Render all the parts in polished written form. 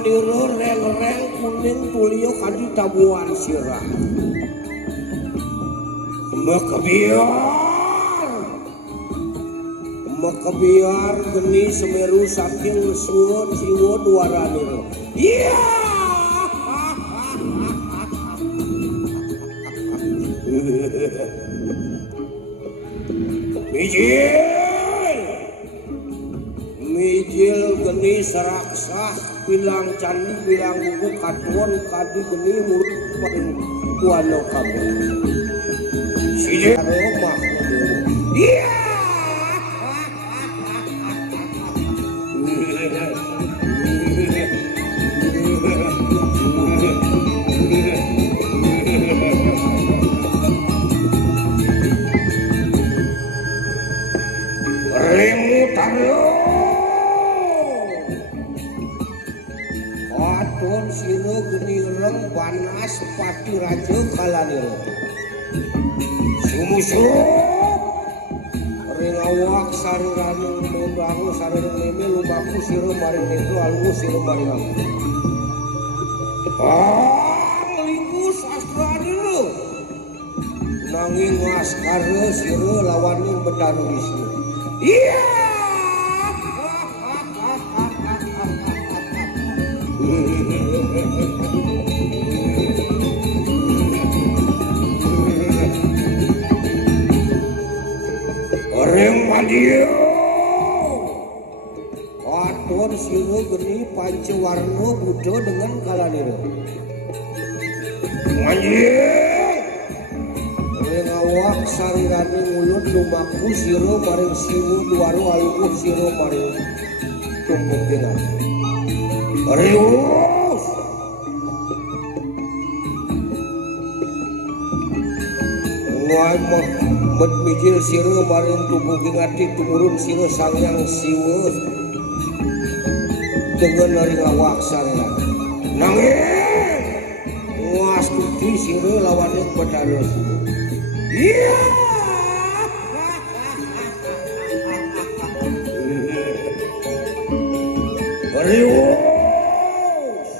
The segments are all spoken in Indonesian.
Kalaniro reng-reng kuning tulio kadi tabuan sirah. Makabiar geni Semeru saking suwun siwo duaraniro. Iya. Mijil geni seraksah bilang candi bilang buku katuan kadi geni murid paling kuano kamu. Sini rumah. Iya. Remu taruh. Katon sino geni reng panas pati raja kalaniro. Sumusup ringawak sarirane mendangu sarirane meme lumaku siro maring itu almu siro maring aku. Melingkus astra dulu. Nanging ngaskara siro lawaning bedaru isu. Iya. Orang mandio katon siro geni pancewarno budo dengan kalaniro mandio rengawak sarirane mulut lumaku siro maring siwu duaru alukuh siro maring tumpuk dengan Rius mijil siro maring tubuh gingati tumurun siro sangyang siwo dengan naring awak sarena nanging nguas tuti siro lawanin pedalos. Iya. Rius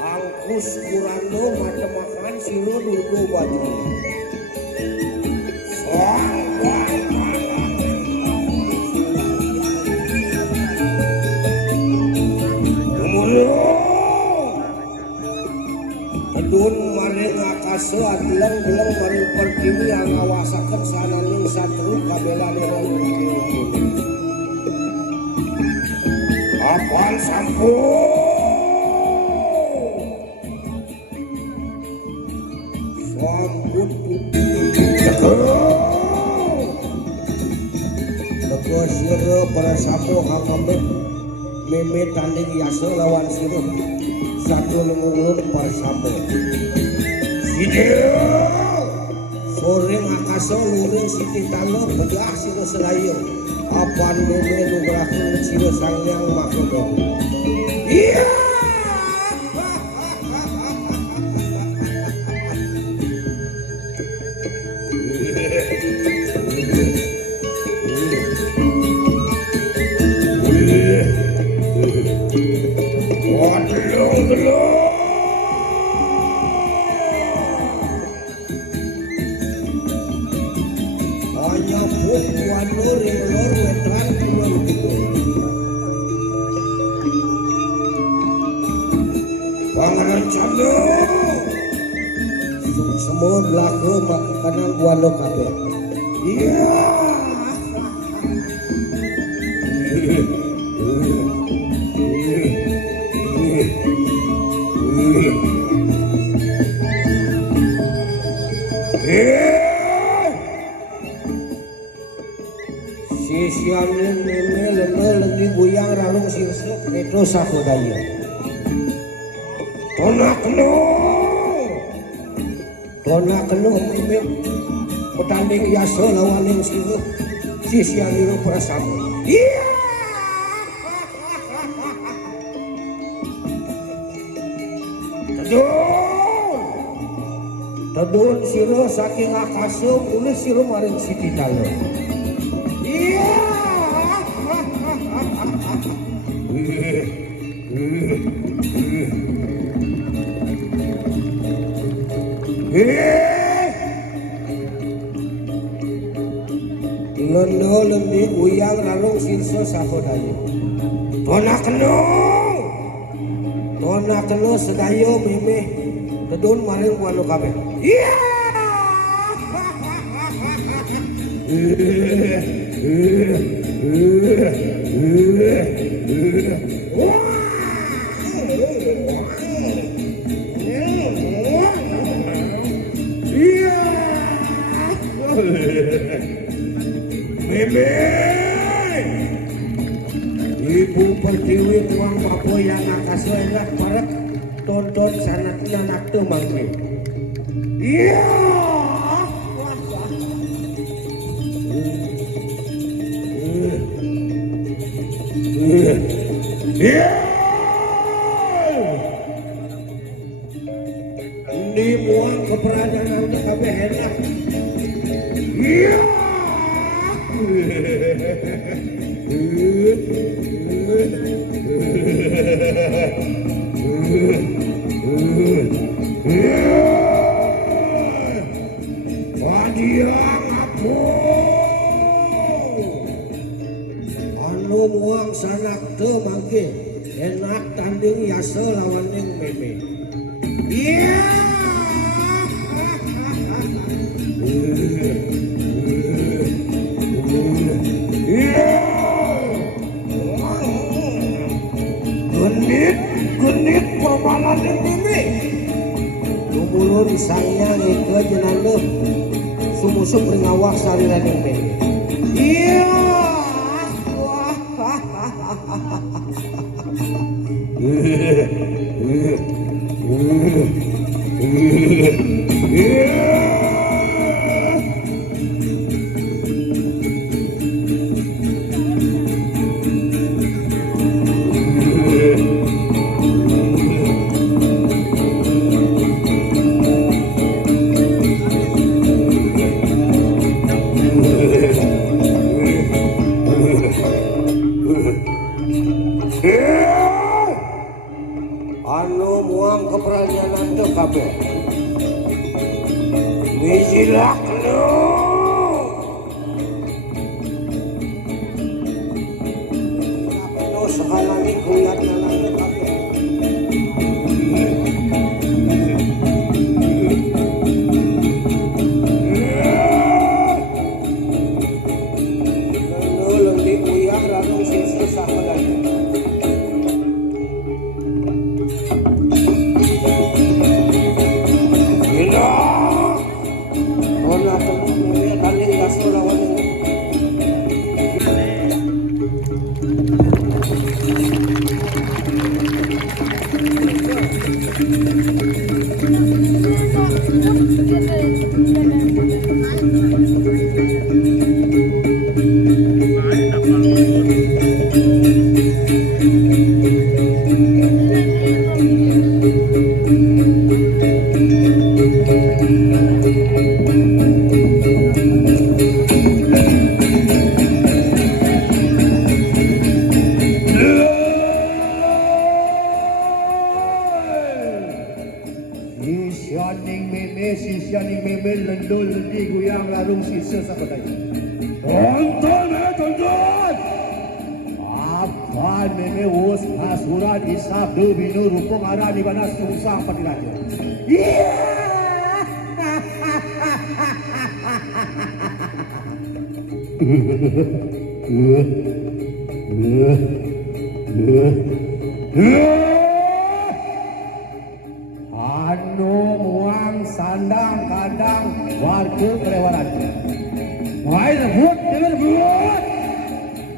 angkus kurando mata makan siro durgo baju. Kedun maring akase adleng-deleng maring pertiwi yang ngawasaken sananing satru kabelaniro. Apaan sampun sampun teko siro para sapo hamambet meme tanding yasa lawan siro satu lumurun para sapo video sore ngakasa luring siti talo bedah siro selayu apaan meme nugrahin siro sangyang makodo. Iya. Hanya bukuan lor wetran pulau gitu. Pangaran Cando semua laku makanan buano kabe. Iya. Sisianin meme lene lagi buyang ralung sirsuk itu sakodaya. Tonak kenu meme petanding yaso lawaning sirsuk sisianin prasamo. Iya. Tedun siro saking akasum ulis siro maring siti talo. Iya. Londo lendi uyang rarung sirso sahodaya. Tona keno sedayo meme tedun maring wanu kabeh. Iya. Meme Ibu pertiwi tuang papo yang nakasuelat parek tonton sanat nanak tu mangke. Iya. Iya. Ini muang keberadaan kabeh enak. Iya. Anu muang sanak teu mangke enak tanding yasa lawan yang meme. Iya. Genit pamalan ini lumulun sayang itu jenanda sumusup ringawak saliran ini. Iya. Anu muang keperanyaan teu kabeh. Bijilak lu. Anu sahalani kuyatna teu kabeh. Anu lendi uyang ranu sisi sahalani. Sisyaning meme lendul lendi guyang larung sisa sakadaya. Tonton tonton. Apa meme us asuran isab de binu rupong ara di mana sungsang patiraja. Iya. Anu muang sandang kadang warga kelewaran. Wai rebut jangan rebut.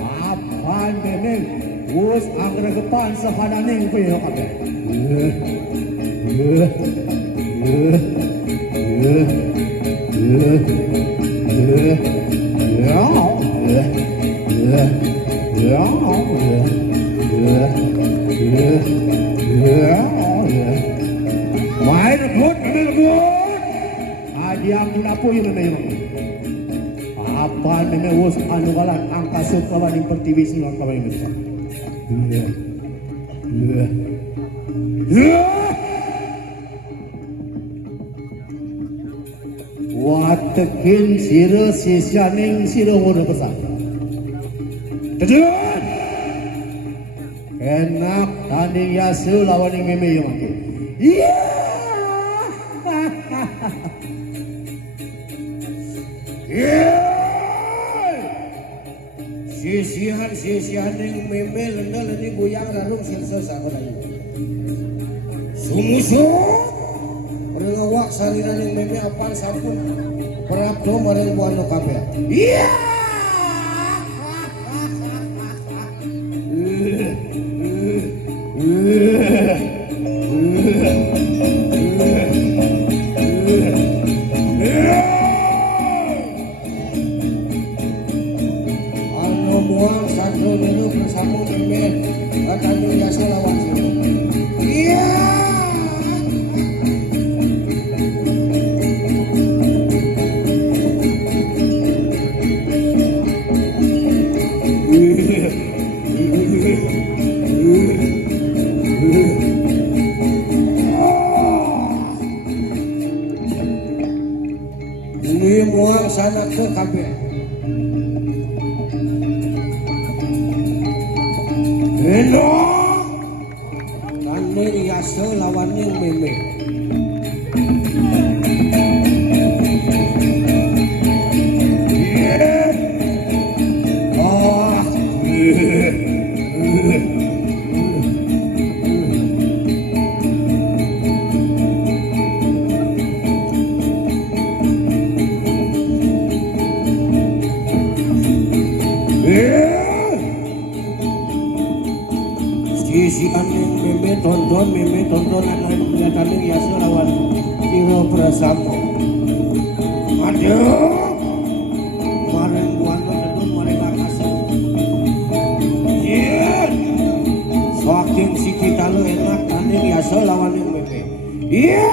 Apaan neneng us anggra kepan sahananing punya kabeh. Wai rebut dia kunapo yung memang apa memang was anu kalan angka sukawan yang pertiwi sih angka yang besar. watekin sira sisyaning sira ngono pesan. Dedun. Enak tanding yasu lawaning meme yo mangke. Iya. Sisihan ning meme lendel ini buyang rarung sirsa sakurayu. Sumusu Rengawak sarina ning meme apal sampun Prabdo marang buana kabeh. Iya. Anu muang satu niru bersama meme tanding yasa lawan sira. Iya. Ini muang sana ke kabeh. Eno tanding yasa lawan ning meme. Sisihan ning meme tontonan kelihatannya yasa lawan sira bersama. Aduh maring buana dedun maring akasa. Yen saking sikita lo enak tanding yasa lawan ning meme. Iya.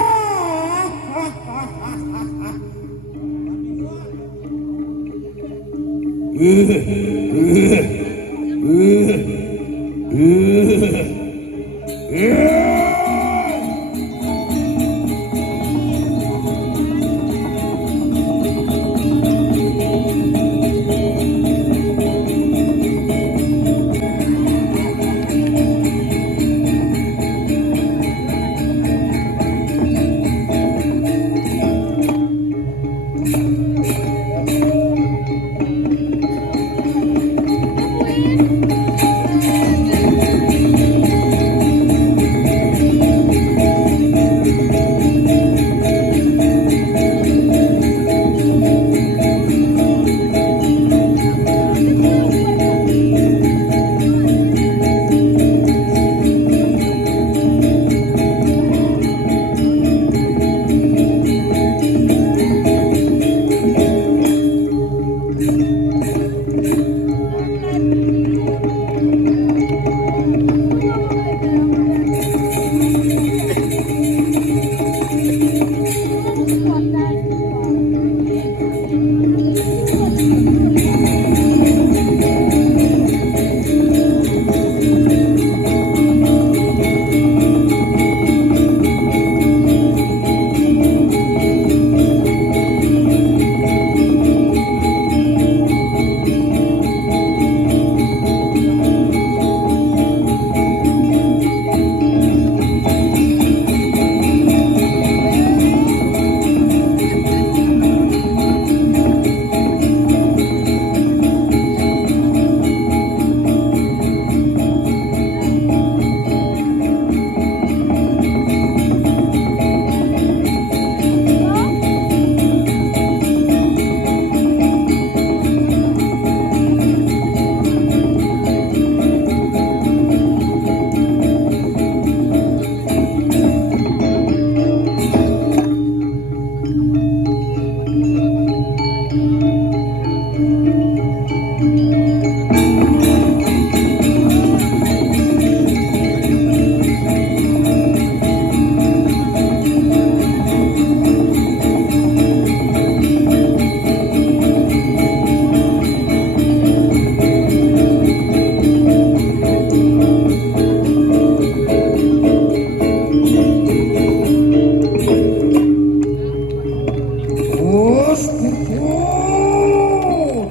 Us puput.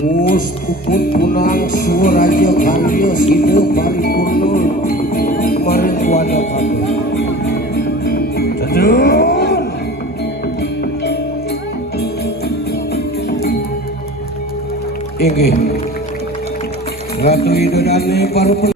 Us puput punang suraja karya sida paripurna maring wana kabeh. Cendron. Inggih. Ratu Idodane para